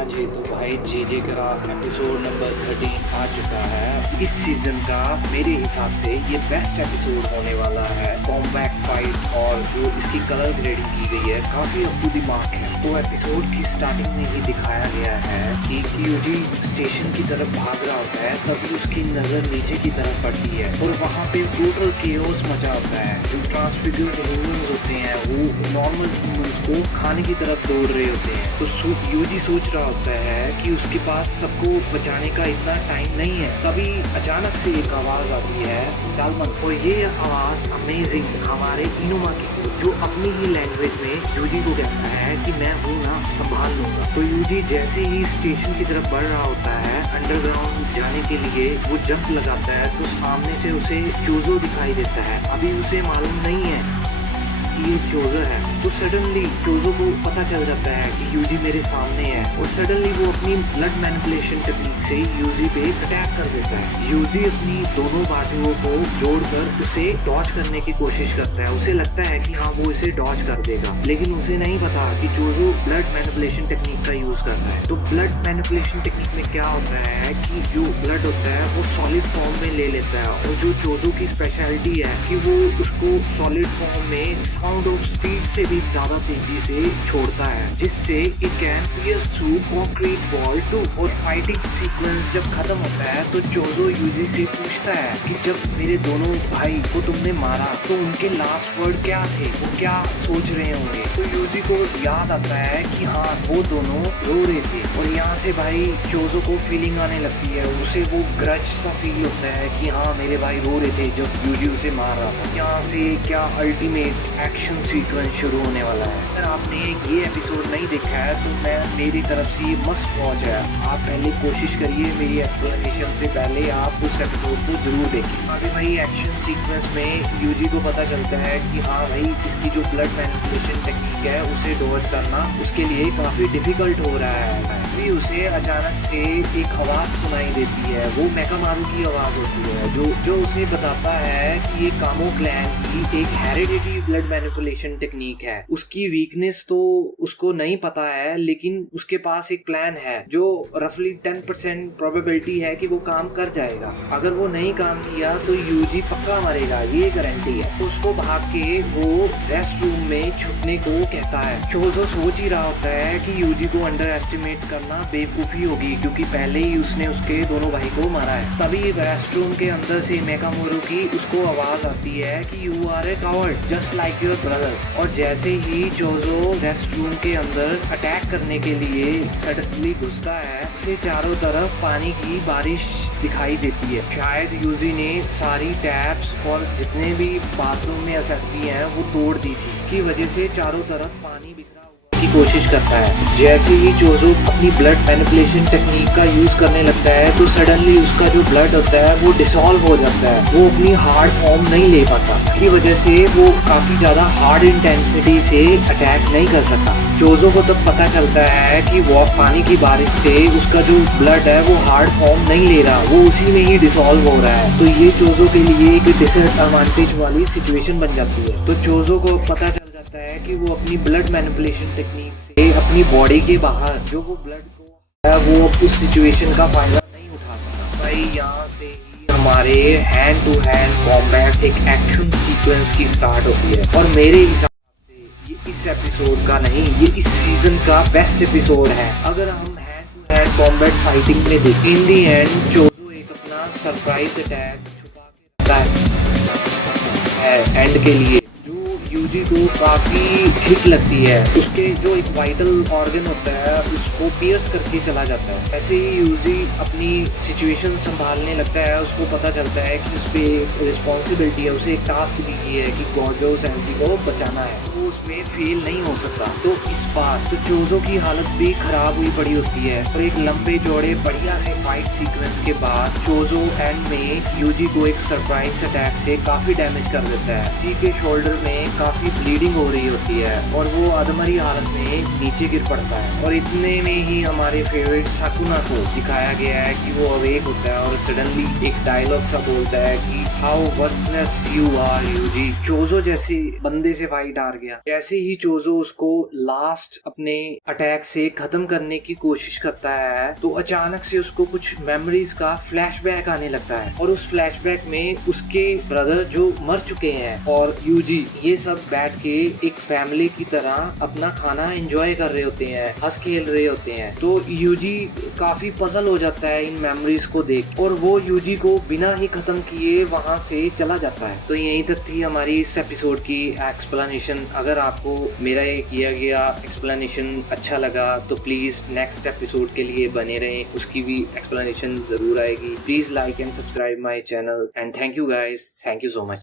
हाँ जी, तो भाई जीजे का एपिसोड नंबर 13 आ चुका है। इस सीजन का मेरे हिसाब से ये बेस्ट एपिसोड होने वाला है। कॉम्बैट फाइट और जो इसकी कलर ग्रेडिंग की गई है काफी अप टू द मार्क है। तो एपिसोड की स्टार्टिंग में ही दिखाया गया है कि क्यूजी स्टेशन की तरफ भाग रहा होता है, तभी उसकी नजर नीचे की तरफ पड़ती है और वहाँ पे टोटल केओस मचा होता है। जो ट्रांसफिगर्ड ह्यूमंस होते हैं वो नॉर्मल ह्यूमंस को खाने की तरफ दौड़ रहे होते हैं। तो यूजी सोच रहा होता है कि उसके पास सबको बचाने का इतना टाइम नहीं है। तभी अचानक से एक आवाज आती है सैलमन, और ये आवाज अमेजिंग हमारे इनुमा की, जो अपनी ही लैंग्वेज में यूजी को कहता है कि मैं हूँ ना, संभाल लूंगा। तो यूजी जैसे ही स्टेशन की तरफ बढ़ रहा होता है अंडरग्राउंड जाने के लिए, वो जंप लगाता है तो सामने से उसे चोजो दिखाई देता है। अभी उसे मालूम नहीं है ये चोजो है। तो सडनली चोजो को पता चल जाता है कि यूजी मेरे सामने है और सडनली वो अपनी ब्लड मैनिपुलेशन टेक्निक से यूजी पे अटैक कर देता है। यूजी अपनी दोनों बाजुओं को जोड़कर उसे डॉज करने की कोशिश करता है। उसे लगता है कि हाँ वो इसे डॉज कर देगा, लेकिन उसे नहीं पता कि चोजो ब्लड मैनिपुलेशन टेक्निक का यूज करता है। तो ब्लड मैनिपुलेशन टेक्निक में क्या होता है कि जो ब्लड होता है वो सॉलिड फॉर्म में ले लेता है, और जो चोजो की स्पेशलिटी है कि वो उसको सॉलिड फॉर्म में साउंड ऑफ स्पीड से भी ज्यादा तेजी से छोड़ता है, जिससे it can pierce through concrete wall too. और फाइटिंग सीक्वेंस जब खत्म होता है तो चोजो यूजी से पूछता है कि जब मेरे दोनों भाई को तुमने मारा तो उनके लास्ट वर्ड क्या थे, वो क्या सोच रहे होंगे। तो यूजी को याद आता है कि हाँ वो दोनों रो रहे थे, और यहाँ से भाई चोजो को फीलिंग आने लगती है। उसे वो ग्रज सा फील होता है कि हाँ मेरे भाई रो रहे थे जब यूजी उसे मार रहा था। यहाँ से क्या अल्टीमेट एक्शन सीक्वेंस शुरू होने वाला है। अगर आपने ये एपिसोड नहीं देखा है तो मैं मेरी तरफ से ये मस्ट वॉच है। आप पहले कोशिश करिए, मेरी एक्सप्लेनेशन से पहले आप उस एपिसोड को जरूर देखिए। आगे भाई एक्शन सीक्वेंस में यूजी को पता चलता है कि हाँ भाई इसकी जो ब्लड मैनिपुलेशन टेक्निक है उसे डॉज करना उसके लिए काफी डिफिकल्ट हो रहा है। अभी उसे अचानक से एक आवाज सुनाई देती है, वो मेकामारू की आवाज होती है, जो उसे बताता है कि ये कामो क्लैन की एक हेरिडिटी ब्लड मैनिपुलेशन टेक्निक है। उसकी वीकनेस तो उसको नहीं पता है, लेकिन उसके पास एक प्लान है जो रफली 10% प्रोबेबिलिटी है कि वो काम कर जाएगा। अगर वो नहीं काम किया तो यूजी पक्का मरेगा, ये गारंटी है। तो उसको भाग के वो रेस्ट रूम में छुपने को कहता है। चोजो सोच ही रहा होता है कि यूजी को अंडर एस्टिमेट करना बेवकूफी होगी, क्योंकि पहले ही उसने उसके दोनों भाई को मारा है। तभी रेस्ट रूम के अंदर से मेकामोरू की उसको आवाज आती है कि you are a coward just like your brothers. और जैसे ही चोजो रेस्ट रूम के अंदर अटैक करने के लिए सडनली घुसता है, उसे चारों तरफ पानी की बारिश दिखाई देती है। शायद यूजी ने सारी टैप्स और जितने भी बाथरूम में एक्सेसरी हैं वो तोड़ दी थी, की वजह से चारों तरफ पानी बिखरा की कोशिश करता है। जैसे ही चोजो अपनी ब्लड मैनिपुलेशन टेक्निक का यूज करने लगता है तो सडनली उसका जो ब्लड होता है वो डिसॉल्व हो जाता है, वो अपनी हार्ड फॉर्म नहीं ले पाता। इसकी वजह से वो काफी ज्यादा हार्ड इंटेंसिटी से अटैक नहीं कर सकता। चोजो को तब पता चलता है कि वो पानी की बारिश से उसका जो ब्लड है वो हार्ड फॉर्म नहीं ले रहा, वो उसी में ही डिसॉल्व हो रहा है। तो ये चोजो के लिए एक डिसएडवांटेज वाली सिचुएशन बन जाती है। तो चोजो को पता जाता है कि वो अपनी ब्लड मैनिपुलेशन टेक्निक से अपनी बॉडी के बाहर जो वो ब्लड को है वो उस सिचुएशन का फायदा नहीं उठा सकता। भाई यहाँ से ही हमारे हैंड टू हैंड कॉम्बैट एक एक्शन सीक्वेंस की स्टार्ट होती है, और मेरे हिसाब से ये इस एपिसोड का नहीं, ये इस सीजन का बेस्ट एपिसोड है। अगर हम hand to hand combat fighting में देखें, इन दी एंड चोजो एक अपना सरप्राइज अटैक छुपा के रखता है एंड के लिए, यूजी को काफी हिट लगती है। उसके जो एक वाइटल ऑर्गन होता है उसको पियर्स करके चला जाता है। ऐसे ही यूजी अपनी सिचुएशन संभालने लगता है। उसको पता चलता है कि उस पर रिस्पॉन्सिबिलिटी है, उसे एक टास्क दी गई है कि गोजो सेंसी को बचाना है, वो उसमें फेल नहीं हो सकता। तो इस बार तो चोजो की हालत भी खराब हुई पड़ी होती है, और एक लंबे चौड़े बढ़िया से फाइट सीक्वेंस के बाद चोजो एंड में यूजी को एक सरप्राइज अटैक से काफी डैमेज कर देता है। जी के शोल्डर में काफी ब्लीडिंग हो रही होती है और वो अधमरी हालत में नीचे गिर पड़ता है। और इतने में ही हमारे फेवरेट साकुना को दिखाया गया है कि वो अवेक होता है और सडनली एक डायलॉग सा बोलता है कि हाउ वर्थलेस यू आर यूजी। चोजो जैसे बंदे से फाइट हार गया। जैसे ही चोजो उसको लास्ट अपने अटैक से खत्म करने की कोशिश करता है तो अचानक से उसको कुछ मेमोरीज का फ्लैशबैक आने लगता है और उस फ्लैशबैक में उसके ब्रदर जो मर चुके हैं और यूजी ये सब बैठ के एक फैमिली की तरह अपना खाना एंजॉय कर रहे होते हैं, हंस खेल रहे होते हैं। तो यूजी काफी पजल हो जाता है इन मेमोरीज को देख और वो यूजी को बिना ही खत्म किए वहां से चला जाता है। तो यहीं तक थी हमारी इस एपिसोड की एक्सप्लेनेशन। अगर आपको मेरा ये किया गया एक्सप्लेनेशन अच्छा लगा तो प्लीज नेक्स्ट एपिसोड के लिए बने रहें, उसकी भी एक्सप्लेनेशन जरूर आएगी। Please like and subscribe my channel and thank you guys, thank you so much.